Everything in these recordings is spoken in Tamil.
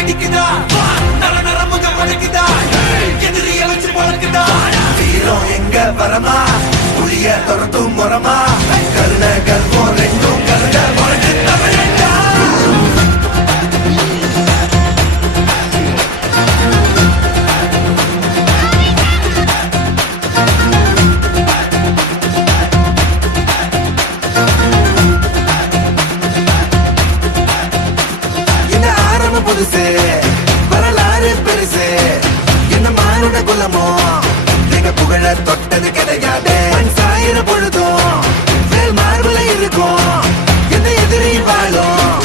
வெடிக்குதா நர நர முக வளைக்குதா எதிரிய வச்சு பழக்குதா வீரம் எங்க வரமா புளிய துரத்தும் முறமா கருண கல்வம் ரெண்டும் கருண முறைக்கு தமிழண்டா புதுசு வரலாறு பெருசு என்ன மானுட குலமோ எங்க புகழ தொட்டது கிடையாது சாயிர பொழுதும் வேல் மார்புல இருக்கும் எந்த எதிரி வாழும்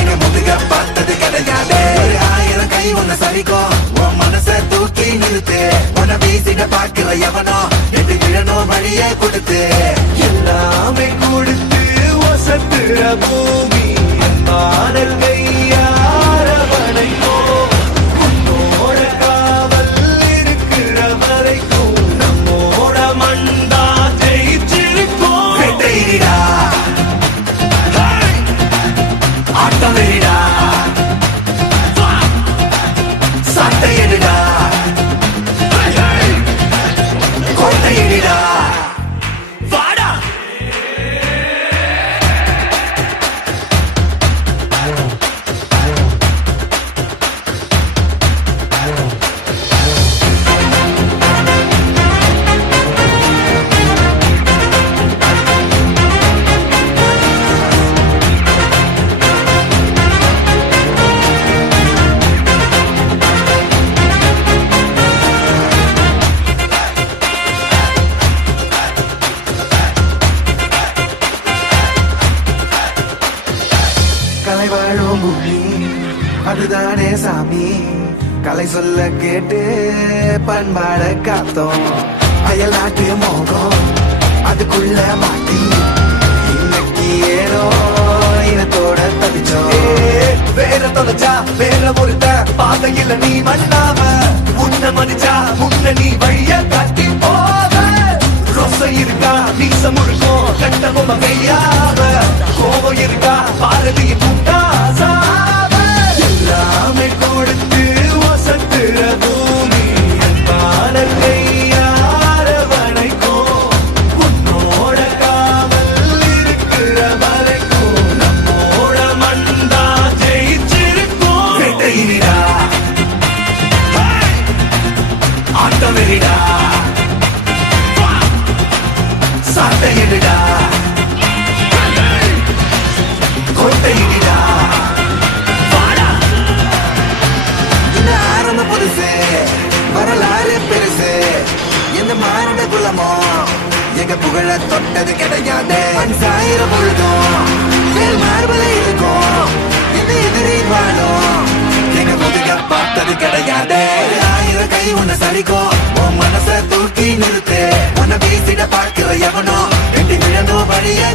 எங்க முதுக பார்த்தது கிடையாது 1000 கை ஒன்ன சரிக்கும் உன் மனச தூக்கி நிறுத்து உன வீசிட பாக்குற எவனோ எட்டு கிழனோ வழியே கொடுத்து எல்லாமே கொடுத்து வசத்துற பூமி மாடல் கையா கலை வாழும் பூமி அதுதானே சாமி கலை சொல்ல கேட்டு பண்பாட காத்தோம் அயல் நாட்டு மோகம் அதுக்குள்ள மாட்டி இன்னைக்கு ஏனோ இனத்தோட தவிச்சோம் வேற தொலைச்சா வேற ஒருத்த பாதையில நீ மண்ணாம உன்ன மதிச்சா முன்ன நீ வழிய காட்டி போவ ரோசை இருக்கா நீச முழுக்கும் கட்ட பொம்மை கையாவ கோபம் இருக்கா பாரதியின் முட்டாசாவ எல்லாமே கொடுத்து வசத்துற பூமி பாடல் கையார வளைக்கும் உன்னோட காவல் இருக்கிற வரைக்கும் நம்மோட மண்டா ஜெயிச்சிருக்கும் வேட்டையிடா ஆட்டமெரிடா சாட்டையிடா கோட்டையிடா ஆரம்ப புதுசு வரலாறு பெருசு எந்த மானுட குலமோ எங்க புகழ தொட்டது கிடையாது சாயிர பொழுதும் வேல் மார்பல இருக்கும் எந்த எதிரி வாழும் எங்க முதுக பார்த்தது கிடையாது 1000 கை ஒன்ன சரிக்கும் உன் மனச தூக்கி நிறுத்து உன்னை வீசிட பார்க்கிற எவனோ எட்டு விழனோ வழியே